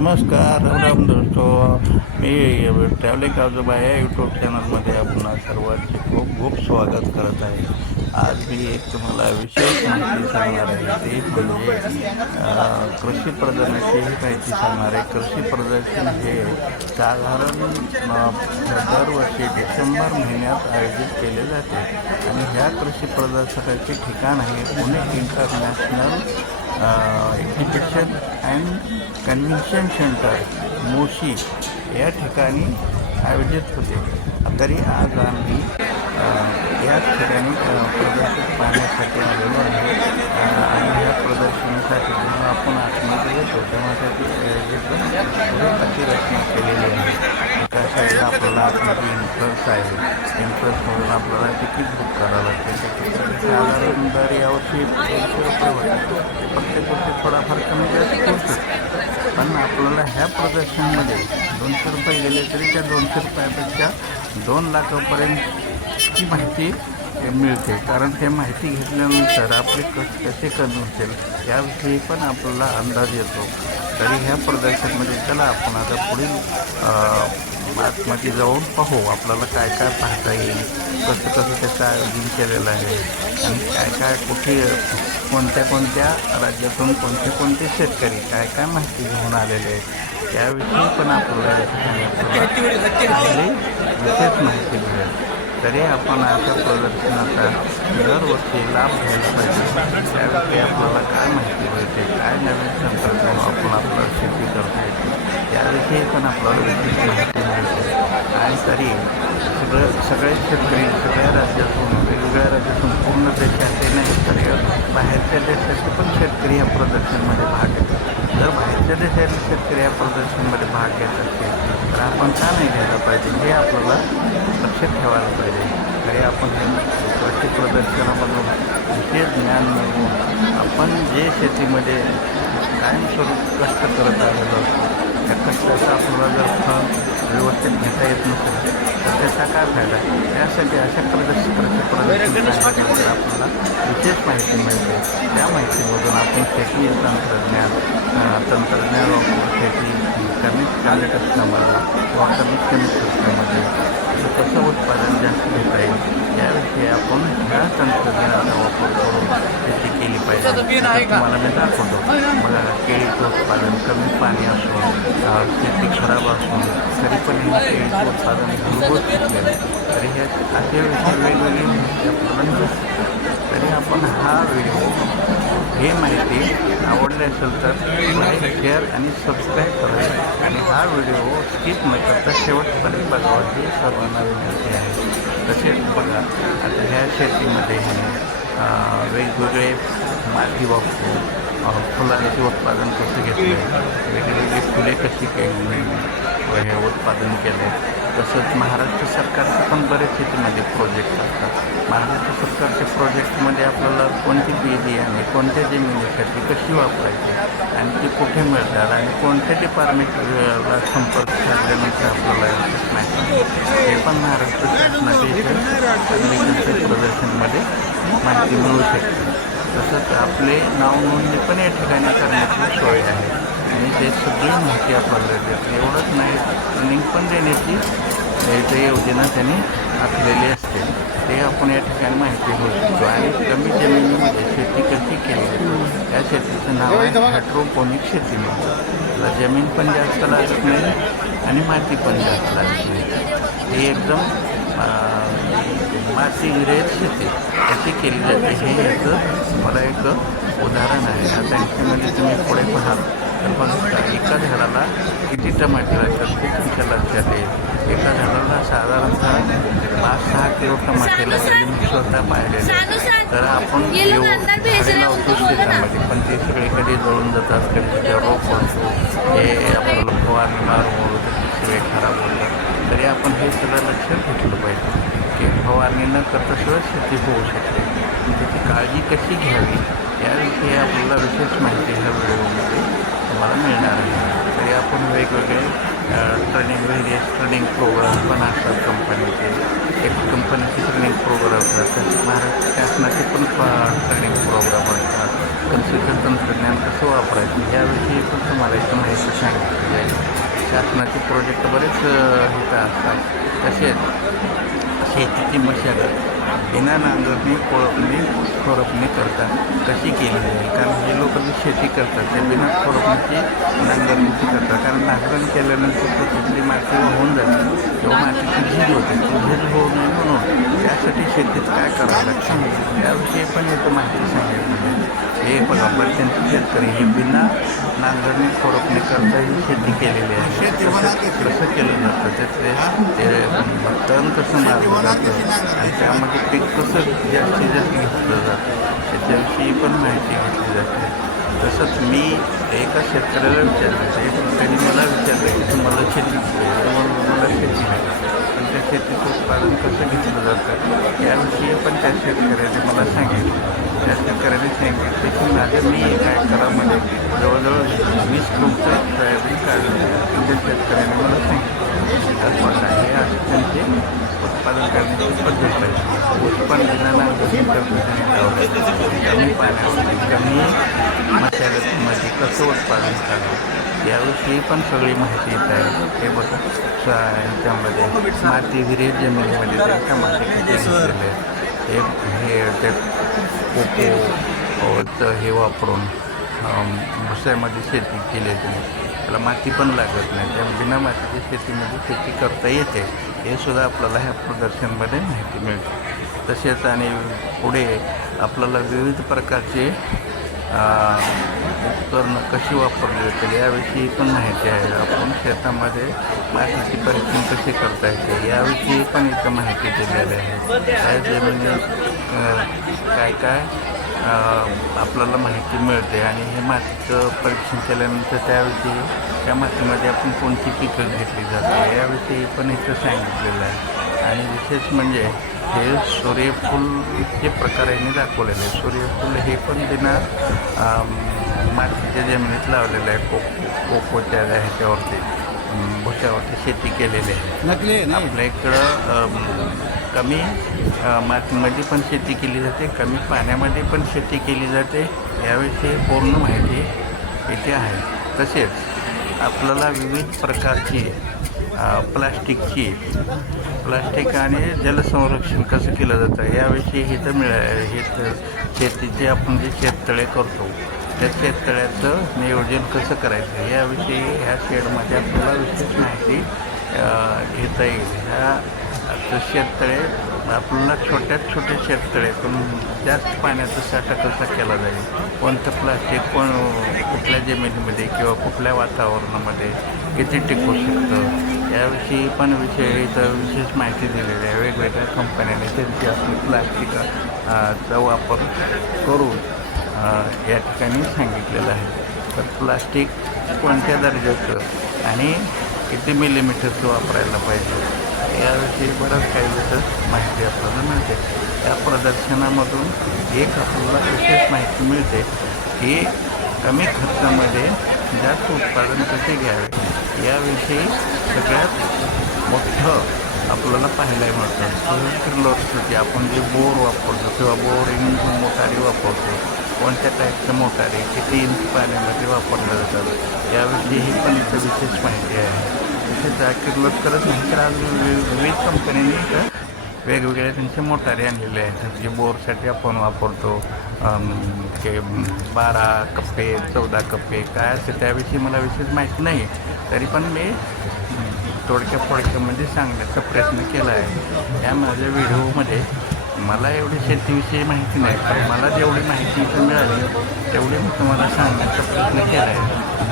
नमस्कार राम दोस्तो. मी ट्रॅव्हलिंग आजोबा या यूट्यूब चॅनलमध्ये आपणा सर्वांचे खूप खूप स्वागत करत आहे. आज मी एक तुम्हाला विशेष माहिती सांगणार आहे. ते म्हणजे कृषी प्रदर्शनाची माहिती सांगणार आहे. कृषी प्रदर्शन हे साधारण दरवर्षी डिसेंबर महिन्यात आयोजित केले जाते आणि ह्या कृषी प्रदर्शनाचे ठिकाण आहे Pune international exhibition and convention centre Moshi या ठिकाणी आयोजित होते. तरी आज आम्ही याच ठिकाणी प्रदर्शन पाहण्यासाठी आलेलो आहे आणि ह्या प्रदर्शनासाठी जेव्हा आपण आतमध्ये येतो तेव्हा त्याची एकदम रचना केलेली आहे. एका साईडला आपल्याला आतमध्ये एंट्रन्स आहे. एंट्रन्समधून आपल्याला तिकीट बुक करावं लागते. त्याच्यासाठी साधारण दर यावर्षी 200 रुपये होते. प्रत्येक वर्षी थोडाफार कमी जास्त होतो. पण आपल्याला ह्या प्रदर्शनामध्ये 200 रुपये गेले तरी त्या 200 रुपयापेक्षा 2 लाखापर्यंतची माहिती मिळते. कारण ते माहिती घेतल्यानंतर आपले कसे कमी होतील याविषयी पण आपल्याला अंदाज येतो. तरी ह्या प्रदर्शनामध्ये चला आपण आता पुढील आतमध्ये जाऊन पाहू आपल्याला काय काय पाहता येईल, कसं कसं त्याचं आयोजन केलेलं आहे आणि काय काय कुठे कोणत्या राज्यातून कोणते शेतकरी काय काय माहिती घेऊन आलेले आहेत त्याविषयी पण आपल्याला विशेष माहिती मिळेल. तरी आपण अशा प्रदर्शनाचा दरवर्षी लाभ घ्यायला पाहिजे. त्याविषयी आपल्याला काय माहिती मिळते, काय नवीन तंत्रज्ञान आपण आपल्याला शेती करता येते याविषयी पण आपल्याला विशेष माहिती मिळते. आणि तरी सगळे शेतकरी सगळ्या राज्यातून वेगवेगळ्या राज्यातून पूर्ण देशाचे नाही तर बाहेरच्या देशाचे पण शेतकरी या प्रदर्शनमध्ये भाग घेतात. जर बाहेरच्या देशातील शेतकरी या प्रदर्शनमध्ये भाग घेत असतील तर आपण का नाही घ्यायला पाहिजे हे आपल्याला लक्षात ठेवायला पाहिजे. तरी आपण हे कृषी प्रदर्शनामधून विशेष ज्ञान मिळवून आपण जे शेतीमध्ये कायमस्वरूप कष्ट करत आलेलो असतो त्या कष्टाचा आपल्याला जर फळ व्यवस्थित घेता येत नसेल तर त्याचा काय फायदा. त्यासाठी अशा प्रदर्शनानंतर आपल्याला विशेष माहिती मिळते. त्या माहितीमधून आपण शेती तंत्रज्ञान वापरून शेती कमीत कमी कष्टामध्ये किंवा कमीत कमी खर्चामध्ये कसं उत्पादन जास्त घेता येईल याविषयी आपण ह्या तंत्रज्ञानाचा वापर करून शेती केली पाहिजे. तुम्हाला मी दाखवतो. मला केळीचं उत्पादन कमी पाणी असून शेती खराब असून तरी पण हे केळीचं उत्पादन घरगुती घेतलेलं तरी हे असे वेगवेगळी माहिती आपल्याला मिळते. तरी आपण हा व्हिडिओ हे माहिती आवडली असेल तर लाईक शेअर आणि सबस्क्राईब करा आणि हा व्हिडिओ स्किप न करता शेवटपर्यंत बघावा हे सर्वांना विनंती आहे. तसेच बघा आता ह्या शेतीमध्ये वेगवेगळे माती वापरून फुलांचे उत्पादन कसं घेतलं, वेगवेगळी फुले कशी केली हे उत्पादन केलं. तसंच महाराष्ट्र सरकारचे पण बरेच शेतीमध्ये प्रोजेक्ट असतात. महाराष्ट्र सरकारच्या प्रोजेक्टमध्ये आपल्याला कोणती बी बियाणे कोणत्या जमिनीसाठी कशी वापरायची आणि ती कुठे मिळतात आणि कोणत्या डिपार्टमेंटला संपर्क साधल्यानंतर आपल्याला माहिती हे पण महाराष्ट्र शासनाच्या प्रदर्शनमध्ये माहिती मिळू शकते. तसंच आपले नाव नोंदणी पण या ठिकाणी करण्याची सोय आहे आणि ते सगळी माहिती आपल्याला देते. एवढंच नाही लिंक पण देण्याची ते योजना त्यांनी आखलेली असते. ते आपण या ठिकाणी माहिती घेऊ शकतो आणि कमी जमिनीमध्ये शेती कशी केली जाते त्या शेतीचं नाव आहे हायड्रोपोनिक शेती म्हणतात. त्याला जमीन पण जास्त लागत नाही आणि माती पण जास्त लागत नाही. ही एकदम माती विरहित शेती कशी केली जाते हे याचं मला एक उदाहरण आहे. आता ह्याच्यामध्ये तुम्ही पुढे पाहाल तर पण एका झाडाला किती टमाटे लागतात ते तुमच्या लक्षात येईल. एका झाडाला साधारणतः 5-6 किलो टमाटे लागले मी स्वतः पाहिलेले. तर आपण झाडे लावतो शेतामध्ये पण ते सगळे कधी जळून जातात कधी त्याच्यावर रोग पडतो हे आपल्याला फवारणी मारून सगळे खराब होतात. तरी आपण हे सगळं लक्षात घेतलं पाहिजे की फवारणी न करता सगळं शेती होऊ शकते. त्याची काळजी कशी घ्यावी याविषयी आपल्याला विशेष माहिती ह्या व्हिडिओमध्ये तुम्हाला मिळणार आहे. तरी आपण वेगवेगळे व्हेरियस ट्रेनिंग प्रोग्राम पण असतात कंपनीचे. एक कंपनीचे ट्रेनिंग प्रोग्राम असतात, महाराष्ट्र शासनाचे पण ट्रेनिंग प्रोग्राम असतात. कल्सिकल तंत्रज्ञान कसं वापरायचं याविषयी पण तुम्हाला इथं माहिती सांगितली आहे. शासनाचे प्रोजेक्ट बरेच इथं असतात. तसेच शेतीची मशागत बिना नांगरणी खुरपणी करता कशी केली जाईल, कारण जे लोक जी शेती करतात ते बिना खुरपणीची नांगरणीची करतात. कारण नांगरण केल्यानंतर तिथली माती वाहून जाते किंवा मातीची झीज होते. ती झीज होऊ नये म्हणून त्यासाठी शेतीत काय करावं लागतं याविषयी पण इथं माहिती सांगितली आहे. हे बघा बऱ्याच शेतकरी हे बिना नांगरणी खुरपणी करता ही शेती केलेली आहे. कसं केलं जातं त्याचे तण कसं मारलं जातं आणि त्यामध्ये पीक कसं जास्तीत जास्त घेतलं जातं त्याच्याविषयी पण माहिती घेतली जाते. तसंच मी एका शेतकऱ्याला विचारलं, त्यांनी मला विचारलं की तुम्हाला शेती मला शेती नाही, पण त्या शेतीचं उत्पादन कसं घेतलं जातं याविषयी पण त्या शेतकऱ्याने मला सांगितलं. त्या शेतकऱ्याने सांगितले की मी एका एकरामध्ये जवळजवळ 20 क्विंटल सोयाबीन काढलं. त्या शेतकऱ्याने मला सांगितलं तर बघा हे असं त्यांचे उत्पादन करण्याची पद्धत आहे. उत्पन्न दिनाला कमी पाण्यामध्ये कमी मशागतीमध्ये कसं उत्पादन करावं याविषयी पण सगळी माहिती येत आहे. हे बघा याच्यामध्ये माती विरहित जमिनीमध्ये त्यांच्या माती किती घेतलेले हे ते कोको हे वापरून भुस्यामध्ये शेती केली जाते. त्याला माती पण लागत नाही. त्या बिना मातीच्या शेतीमध्ये शेती करता येते हे सुद्धा आपल्याला ह्या प्रदर्शनमध्ये माहिती मिळते. तसेच आणि पुढे आपल्याला विविध प्रकारचे उपकरणं कशी वापरली जातील याविषयी पण माहिती आहे. आपण शेतामध्ये मातीची परीक्षण कसे करता येते याविषयी पण इथं माहिती दिलेली आहे. त्या जमिनीत काय काय आपल्याला माहिती मिळते आणि हे मातीचं परीक्षण केल्यानंतर त्याविषयी त्या मातीमध्ये आपण कोणती पिकं घेतली जाते याविषयी पण इथं सांगितलेलं आहे. आणि विशेष म्हणजे हे सूर्यफूलचे प्रकार यांनी दाखवलेले आहे. सूर्यफूल हे पण बिना मातीच्या जमिनीत लावलेलं आहे. कोकोच्या ह्याच्यावरती भुशावरती शेती केलेली आहे. आपल्या इकडं कमी मातीमध्ये पण शेती केली जाते, कमी पाण्यामध्ये पण शेती केली जाते याविषयी पूर्ण माहिती इथे आहे. तसेच आपल्याला विविध प्रकारची प्लास्टिक आणि जलसंरक्षण कसं केलं जातं याविषयी इथं हे शेतीचे आपण जे शेततळे करतो त्या शेततळ्याचं नियोजन कसं करायचं याविषयी ह्या शेडमध्ये आपल्याला विशेष माहिती घेता येईल. ह्या शेततळे आपल्याला छोटे शेततळ्यातून जास्त पाण्याचा साठा कसा केला जाईल, कोणतं प्लास्टिक कुठल्या जमिनीमध्ये किंवा कुठल्या वातावरणामध्ये किती टिकू शकतं याविषयी पण विशेष माहिती दिलेली आहे. वेगवेगळ्या कंपन्यांनी त्यांची आपली प्लास्टिकचा वापर करून या ठिकाणी सांगितलेलं आहे. तर प्लास्टिक कोणत्या दर्जाचं आणि किती मिलीमीटरचं वापरायला पाहिजे याविषयी बरंच काही माहिती आपल्याला मिळते. या प्रदर्शनामधून एक आपल्याला विशेष माहिती मिळते की कमी खर्चामध्ये जास्त उत्पादन कसे घ्यावे याविषयी सगळ्यात मोठं आपल्याला पाहायला मिळतं. सोलर आपण जे बोर वापरतो किंवा बोरिंग मोटारी वापरतो, कोणत्या टाईपच्या मोटारी किती इंच पाण्यामध्ये वापरल्या जातात याविषयी पण इथं विशेष माहिती आहे. तसेच किर्लोस्करच नाही तर आज विविध कंपन्यांनी इथं वेगवेगळ्या त्यांच्या मोटारी आणलेल्या आहेत जे बोरसाठी आपण वापरतो. की 12 कप्पे 14 कप्पे काय असते त्याविषयी मला विशेष माहिती नाही, तरी पण मी थोडक्यामध्ये सांगण्याचा प्रयत्न केला आहे. या माझ्या व्हिडिओमध्ये मला एवढी शेतीविषयी माहिती नाही, पण मला जेवढी माहिती इथं मिळाली तेवढी मी तुम्हाला सांगण्याचा प्रयत्न केला आहे.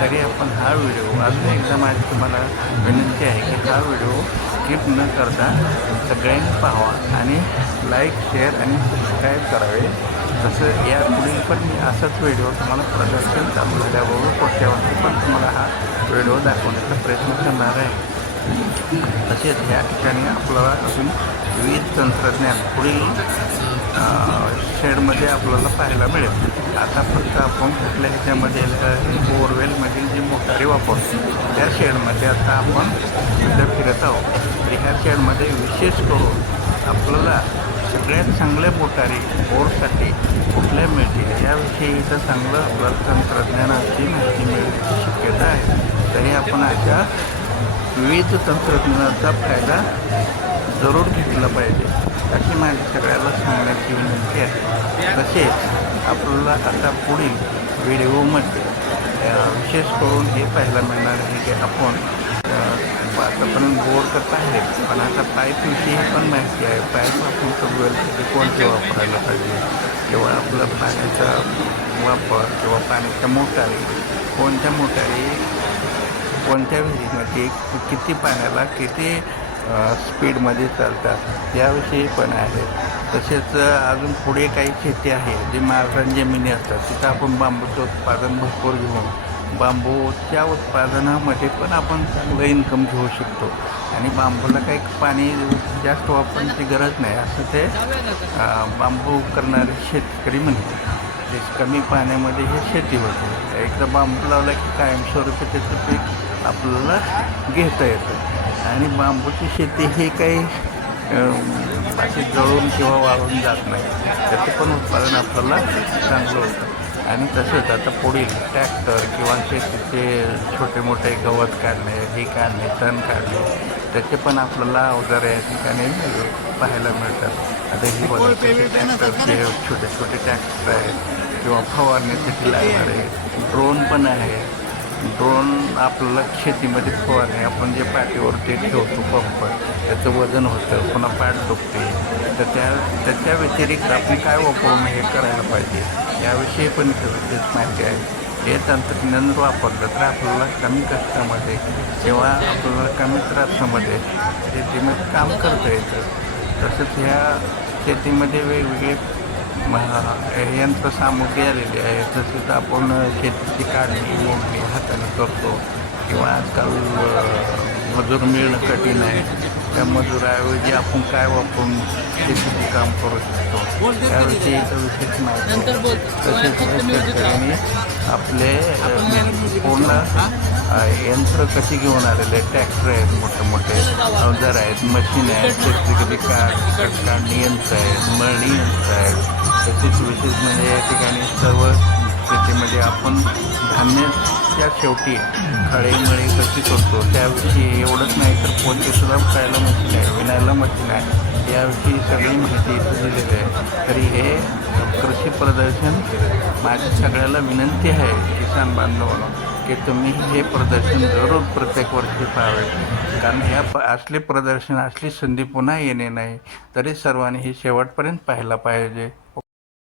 तरी आपण हा व्हिडिओ अजून एकदा माझी तुम्हाला विनंती आहे की हा व्हिडिओ स्किप न करता सगळ्यांनी पाहावा आणि लाईक शेअर आणि सबस्क्राईब करावे. तसं यापुढील पण मी असाच व्हिडिओ तुम्हाला प्रदर्शन चालू झाल्याबरोबर पुढच्यावरती पण तुम्हाला हा व्हिडिओ दाखवण्याचा प्रयत्न करणार आहे. तसेच या ठिकाणी आपल्याला अजून विविध तंत्रज्ञान पुढील शेडमध्ये आपल्याला पाहायला मिळेल. आता फक्त आपण कुठल्या ह्याच्यामध्ये बोरवेलमधील जी मोटारी वापरतो त्या शेडमध्ये आता आपण सध्या फिरत आहोत. ह्या शेडमध्ये विशेष करून आपल्याला सगळ्यात चांगल्या मोटारी बोरसाठी कुठल्या मिळतील याविषयी इथं चांगलं आपल्याला तंत्रज्ञानाची माहिती मिळण्याची शक्यता आहे. तरी आपण अशा विविध तंत्रज्ञानाचा फायदा जरूर घेतला पाहिजे अशी माझी सगळ्याला सांगण्याची विनंती आहे. तसेच आपल्याला आता पुढील व्हिडिओमध्ये विशेष करून हे पाहायला मिळणार आहे की आपण आतापर्यंत बोर करत आहे, पण आता पाईपविषयी पण माहिती आहे. पाईप आपण ट्यूबवेलसाठी कोणते वापरायला पाहिजे किंवा आपलं पाण्याचा वापर किंवा पाण्याच्या मोटारी कोणत्या मोटारी कोणत्या विहिरीमध्ये किती पाण्याला किती स्पीडमध्ये चालतात याविषयी पण आहे. तसेच अजून पुढे काही शेती आहे जी माळरान जमिनी असतात, तिथं आपण बांबूचं उत्पादन भरपूर घेऊन बांबूच्या उत्पादनामध्ये पण आपण चांगलं इन्कम घेऊ शकतो आणि बांबूला काही पाणी जास्त वापरण्याची गरज नाही असं ते बांबू करणारे शेतकरी म्हणतात. ते कमी पाण्यामध्ये हे शेती होते. एकदा बांबू लावला की कायमस्वरूपी त्याचं पीक आपल्याला घेता येतं आणि बांबूची शेती ही काही अशी जळून किंवा वाळून जात नाही, त्याचं पण उत्पादन आपल्याला चांगलं होतं. आणि तसंच आता पुढील ट्रॅक्टर किंवा शेतीचे छोटे मोठे गवत काढणे हे काढणे तण काढणे त्याचे पण आपल्याला अवजार या ठिकाणी पाहायला मिळतात. आता ही बघा ट्रॅक्टरचे छोटे छोटे ट्रॅक्टर आहेत किंवा फवारण्यासाठी लागणारे ड्रोन पण आहे. ड्रोन आपल्याला शेतीमध्ये फवारणे आपण जे पाठीवरती ठेवतो पंप त्याचं वजन होतं पुन्हा पाठ दुखते, तर त्याच्या व्यतिरिक्त आपण काय वापरून हे करायला पाहिजे याविषयी पण विशेष माहिती आहे. हे तंत्रज्ञान वापरलं तर आपल्याला कमी कष्टामध्ये किंवा आपल्याला कमी त्रासामध्ये शेतीमध्ये काम करता येतं. तसंच ह्या शेतीमध्ये वेगवेगळे यंत्रसामुग्री आलेली आहे. तसेच आपण शेतीची काढणी मोडणी हाताने करतो किंवा आजकाल मजूर मिळणं कठीण आहे. त्या मजुराऐवजी आपण काय वापरून शेतीचे काम करू शकतो त्याविषयी विशेष माहिती. तसेच शेतकऱ्यांनी आपले पूर्ण यंत्र कशी घेऊन आलेले ट्रॅक्टर आहेत, मोठे मोठे अवजार आहेत, मशीन आहेत, शेतीकडे काढणी यंत्र आहेत, मळणी यंत्र आहेत. तसेच विशेष म्हणजे या ठिकाणी सर्व शेतीमध्ये आपण धान्याच्या शेवटी खळेमळे कशी करतो त्याविषयी एवढंच नाही तर पोतेसुद्धा खायला मशीन आहे, विणायला मशीन आहे, याविषयी सगळी माहिती इथं दिलेली आहे. तरी हे कृषी प्रदर्शन माझी सगळ्याला विनंती आहे किसान बांधवांनो की तुम्ही हे प्रदर्शन जरूर प्रत्येक वर्षी पाहावे, कारण ह्या असले प्रदर्शन असली संधी पुन्हा येणे नाही. तरी सर्वांनी हे शेवटपर्यंत पाहायला पाहिजे.